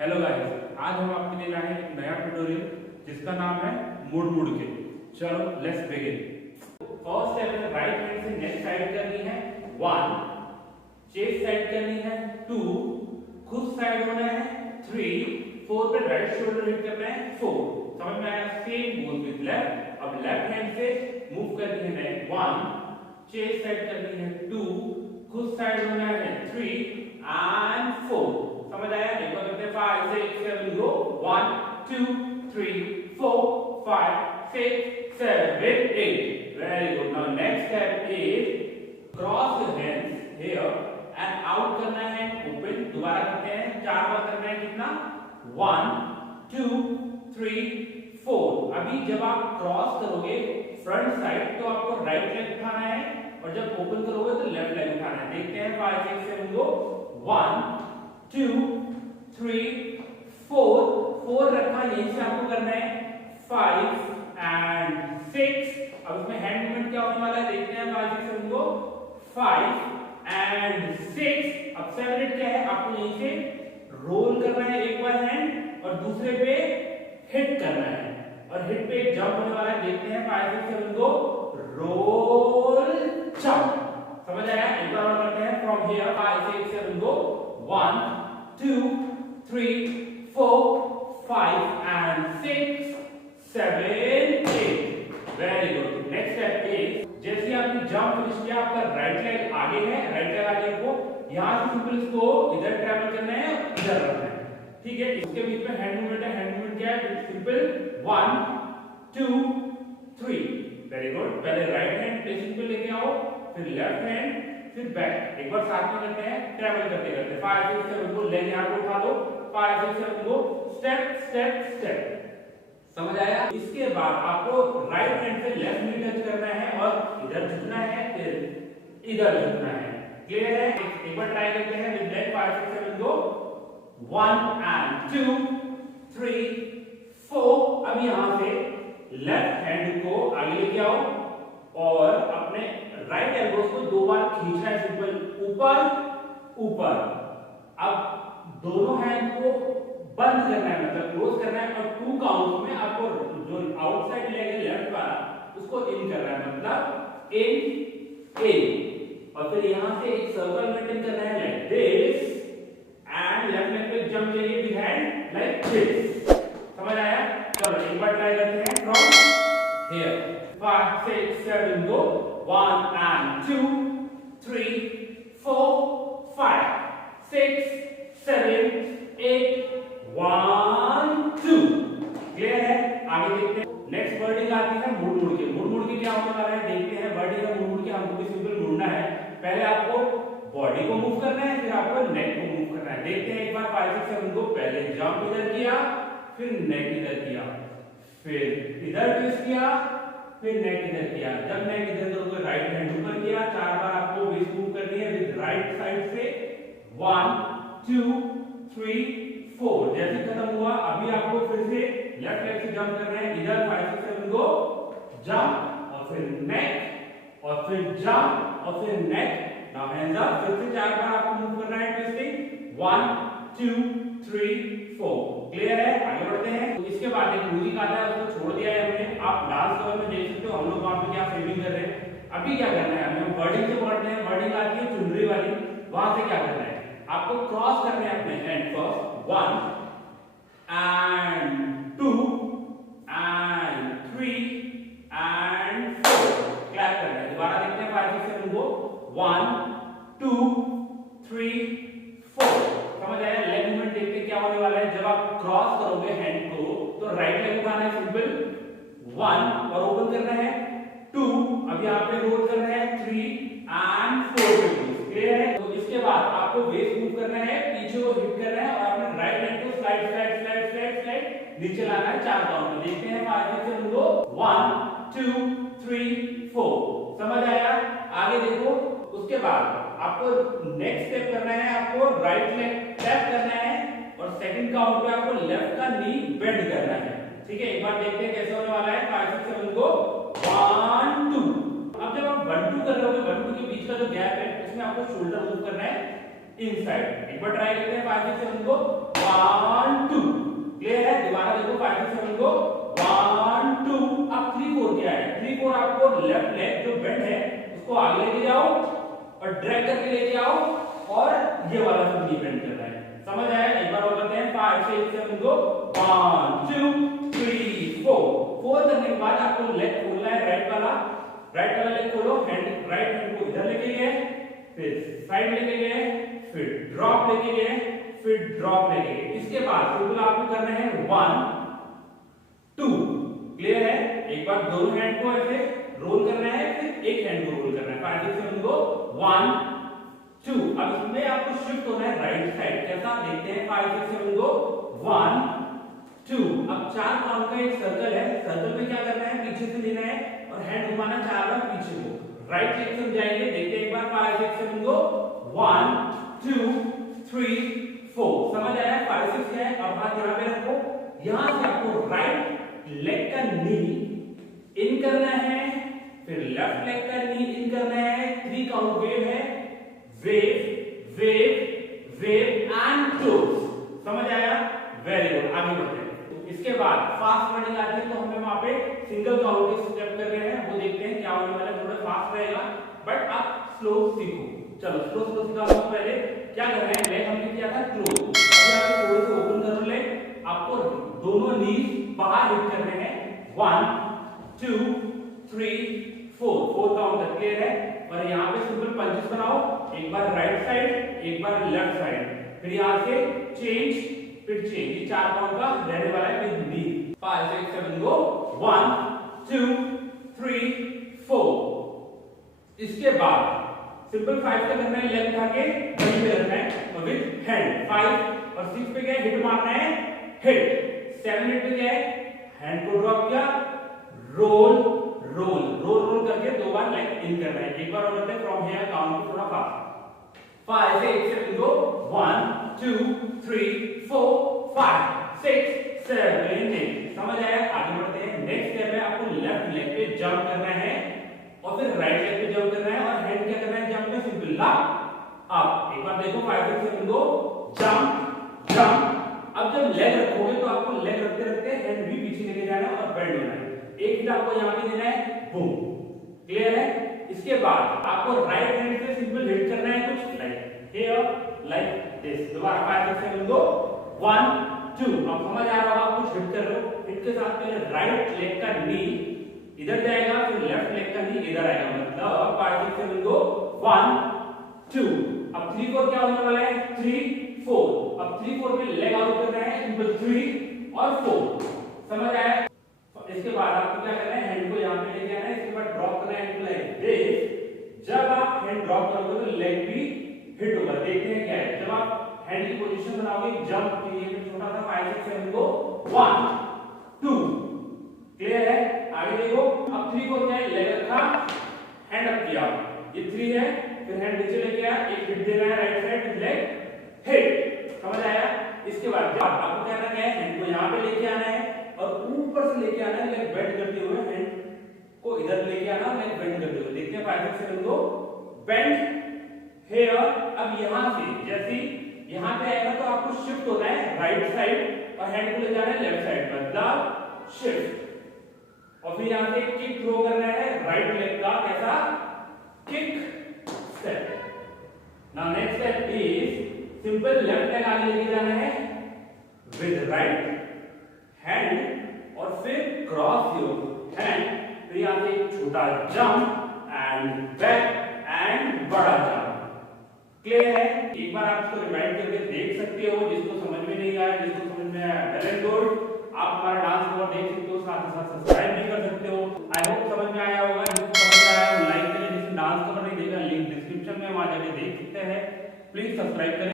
Hello guys, आज हम आपके लिए लाए हैं एक नया ट्यूटोरियल जिसका नाम है मुड़ मुड़ के। चलो लेट्स बिगिन। फर्स्ट स्टेप है राइट हैंड से नेक साइड करनी है 1, चेस्ट साइड करनी है 2, खुद साइड होना है 3, 4 पे राइट शोल्डर हिट करना है 4। समझ में आया? Same goes with left. अब लेफ्ट हैंड से मूव करनी है नेक 1, चेस्ट साइड करनी है 2, खुद साइड होना है 3 एंड 4। समझ आया? एक बार करते हैं 5 6 7 गो 1 2 3 4 5 6 7 8। Very good. Now next step is cross your hands here and out करना है ओपन। दोबारा करते हैं, 4 बार करना है। कितना? 1 2 3 4। अभी जब आप क्रॉस करोगे फ्रंट साइड तो आपको राइट लेग उठाना है और जब ओपन करोगे तो लेफ्ट लेग उठाना है। देखते हैं 5 6 7 गो 1 2 3 4 रखा, यहीं से आपको करना है 5 एंड 6। अब इसमें हैंड मूवमेंट क्या होने वाला है देखते हैं। 5 6 7 गो 5 एंड 6। अब 7 8 क्या है? आपको यहीं से रोल करना है एक बार हैंड और दूसरे पे हिट करना है और हिट पे एक जंप होने वाला है। देखते हैं 5 6 7 गो रोल जंप। समझ आया? एक बार और करते हैं from here 5 6 7 go 1 2 3 4 5 and 6 7 8। Very good. Next step is जैसे आपने जंप फिनिश किया, आपका राइट लेग आगे है, राइट लेग आगे को यहां से सिंपल इसको इधर ट्रैवल करना है और इधर रखना है। ठीक है? इसके बीच में हैंड मूवमेंट है। हैंड मूवमेंट क्या है? सिंपल 1 2 3। Very good. पहले राइट हैंड प्लेसिंग पे लेके आओ, फिर लेफ्ट हैंड, फिर बैक। एक बार साथ में करते हैं, ट्रैवल करते करते 5 6 7 को लेग यहां पे उठा लो, 5 6 7 को स्टेप स्टेप स्टेप। समझ आया? इसके बाद आपको राइट हैंड से लेफ्ट नी टच करना है और इधर झुकना है, फिर इधर झुकना है। क्लियर है? एक बार ट्राई करते हैं विद लेग 5 6 7 को 1 and 2 3 4। अब यहां से लेफ्ट हैंड को आगे लेके आओ और अपने राइट एल्बोस को 2 बार खींचना है, सिंपल ऊपर ऊपर। अब दोनों हैंड को बंद करना है, मतलब क्लोज करना है और 2 काउंट में आपको जो आउटसाइड लेग है लेफ्ट वाला उसको इन करना है, मतलब इन और फिर यहां से एक सर्कल मेंटेन करना है like this and left leg पे जंप चाहिए विद हैंड लाइक दिस। समझ आया? चलो एक बार ट्राई करते हैं from here 5 6 7 go 1 and 2 3 4 5 6 7 8 1 2। Clear है? आगे देखते हैं। नेक्स्ट वर्डिंग आती है मुड़ मुड़ के। मुड़ मुड़ के क्या होने वाला है देखते हैं। वर्डिंग का मुड़ मुड़ के हमको भी सिंपल मुड़ना है। पहले आपको बॉडी को मूव करना है, फिर आपको नेक को मूव करना है। देखते हैं एक बार 5 6 7 को पहले जंप इधर किया, फिर नेक इधर किया, फिर इधर ट्विस्ट किया, फिर नेक इधर किया। जब नेक इधर करोगे राइट हैंड ऊपर किया, 4 बार आपको वेस्ट मूव करनी है विद राइट साइड से 1 2 3 4। जैसे खत्म हुआ अभी आपको फिर से लेफ्ट लेग से जंप करना है। इधर 5 6 7 को जंप और फिर नेक और फिर जंप और फिर नेक। Now hands up. फिर से 4 बार आपको मूव करना है ट्विस्टिंग 1 2 3 4। क्लियर है? आगे बढ़ते हैं। तो इसके बाद एक म्यूजिक आता है, उसको छोड़ दिया है हमने। आप डांस कवर में देख सकते हो हम लोग वहां पे क्या फ्रेमिंग कर रहे हैं। अभी क्या करना है हमें? वर्डिंग से पढ़ते हैं। वर्डिंग आती है चुनरी वाली, वहां से क्या करना है? आपको क्रॉस करने हैं अपने hand first 1 and 2 and 3 and 4। Clap करना है। दोबारा देखते हैं 5 6 7 को 1 2 3 4। समझ आया? लेग मूवमेंट देखते क्या होने वाला है। जब आप क्रॉस करोगे हैंड को तो राइट लेग उठाना है सिंपल 1 और ओपन करना है 2। अब यहां पे रोल करना है 3 and 4 पे। क्लियर है? तो इसके बाद आपको वेस्ट मूव करना है, पीछे को हिट करना है और अपने राइट हैंड को slide slide slide slide slide नीचे लाना है 4 काउंट में। देखते हैं 5 6 7 को 1 2 3 4। समझ आया? आगे देखो। उसके बाद आपको नेक्स्ट स्टेप करना है, आपको राइट लेग टैप करना है और सेकंड काउंट पे आपको लेफ्ट का नी बेंड करना है। ठीक है? एक बार देखते हैं कैसे होने वाला है। 5 6 7 को 1 2। अब जब आप 1 2 कर रहे हो 1 2 के बीच का जो गैप है उसमें आपको शोल्डर मूव करना है इनसाइड। एक बार ट्राई करते हैं 5 6 7 को 1 ड्रैग करके लेके आओ और ये वाला फिर डिपेंड कर रहा है। समझ आया? एक बार और करते हैं 5 6 7 गो 1 2 3 4 4 करने के बाद आपको लेग खोलना है राइट वाला लेग खोलो, हैंड राइट हैंड को इधर लेके गए, फिर साइड लेके गए, फिर ड्रॉप लेके गए, फिर ड्रॉप लेके गए। इसके बाद सिंपल आपको करना है 1 2। क्लियर है? एक बार दोनों हैंड को ऐसे रोल करना है, फिर एक हैंड को रोल करना है। 5 6 7 गो 1 2। अब इसमें आपको शिफ्ट होना है राइट साइड। कैसा देखते हैं? 5 6 7 गो 1 2। अब 4 काउंट का एक सर्कल है, सर्कल में क्या करना है? पीछे से लेना है और हैंड घुमाना 4 बार पीछे को। राइट लेग से जाएंगे, देखते हैं एक बार 5 6 7 गो 1 2 3 4। समझ आया? 5 6 है। अब हाथ यहां पे रखो, यहां से आपको राइट लेग का नी इन करना है, फिर लेफ्ट लेग का नी इन करना है। 3 काउंट वेव है, wave wave wave and close. समझ आया? Very good. आगे बढ़ते हैं। इसके बाद फास्ट रनिंग आती है तो हमें वहां पे सिंगल काउंट के स्टेप कर रहे हैं, वो देखते हैं क्या होने वाला है। थोड़ा फास्ट रहेगा बट आप स्लो सीखो। चलो स्लो सिखाता हूं। पहले क्या कर रहे हैं? लेग हमने किया था क्लोज, अभी आप थोड़े से ओपन करो लेग। आपको दोनों नीज बाहर हिट करने हैं। 1 2 3 4 4 काउंट तक। क्लियर है? और यहां पे सिंपल पंचेस बनाओ, एक बार राइट साइड एक बार लेफ्ट साइड, फिर यहां से चेंज फिर चेंज। ये 4 काउंट का रहने वाला है विद नी। 5 6 7 गो 1 2 3 4। इसके बाद सिंपल 5 का करना है, लेग उठा के वहीं पे रखना है और विद हैंड। 5 और 6 पे क्या हिट मारना है, हिट। 7 8 पे क्या है, हैंड को ड्रॉप किया, रोल रोल रोल रोल करके 2 बार लेग इन करना है। एक बार और करते हैं फ्रॉम हियर काउंट थोड़ा फास्ट। 5 6 7 गो 1 2 3 4 5 6 7 8। समझ आया? आगे बढ़ते हैं। नेक्स्ट स्टेप है आपको लेफ्ट लेग पे जंप करना है और फिर राइट लेग पे जंप करना है और हैंड क्या करना है जंप में? Simple up up. एक बार देखो 5 6 7 गो जंप जंप। अब जब लेग रखोगे तो आपको लेग रखते रखते हैंड भी पीछे लेके जाना है और बेंड होना है। एक हिट आपको यहां पे देना है, बूम। क्लियर है? इसके बाद आपको राइट हैंड से सिंपल हिट करना है कुछ लाइक हियर लाइक दिस। दोबारा 5 6 7 गो 1 2। अब समझ आ रहा होगा आप कुछ हिट कर रहे हो। हिट के साथ पहले राइट लेग का नी इधर जाएगा, फिर लेफ्ट लेग का नी इधर आएगा। मतलब 5 6 7 गो 1 2। अब 3 4 क्या होने वाला है? 3 4। अब 3 4 में लेग आउट करना है, सिंपल 3 और 4। समझ आया? इसके बाद आपको क्या करना है? हैंड को यहां पे लेके आना है, इसके बाद ड्रॉप करना है लाइक दिस। जब आप हैंड ड्रॉप करोगे तो लेग भी हिट होगा। देखते हैं क्या है। जब आप हैंड की पोजीशन बनाओगे जंप के लिए छोटा सा 5 6 7 को 1 2। क्लियर है? आगे देखो। अब 3 4 क्या है? लेग रखा, हैंड अप किया, ये 3 है, फिर हैंड नीचे लेके आया, एक हिट देना है राइट साइड लेग हिट। समझ आया? इसके बाद आपको क्या करना है? हैंड को यहां पे लेके आना है और ऊपर से लेके आना है, लेग बेंड करते हुए हैंड को इधर लेके आना, लेग बेंड करते हुए। देखते हैं 5 6 7 को बेंड हियर। अब यहां से जैसे यहां पे आएगा तो आपको शिफ्ट होना है राइट साइड और हैंड को ले जाना है लेफ्ट साइड, मतलब शिफ्ट। और फिर यहां से किक थ्रो करना है राइट लेग का। कैसा? Kick step. Now next step is simple left leg आगे लेके जाना है विद राइट हैंड और फिर क्रॉस योर हैंड। फिर यहां से एक छोटा जंप एंड बैक एंड बड़ा जंप। क्लियर है? एक बार आप इसको रिवाइंड करके देख सकते हो। जिसको समझ में नहीं आया, जिसको समझ में आया, वेल एंड गुड। आप हमारा डांस कवर देख सकते हो, साथ ही साथ सब्सक्राइब भी कर सकते हो। आई होप समझ में आया होगा। जिसको समझ में आया वो लाइक करें, जिसने डांस कवर नहीं देखा लिंक डिस्क्रिप्शन में वहां जाके देख सकते हैं। प्लीज सब्सक्राइब करें।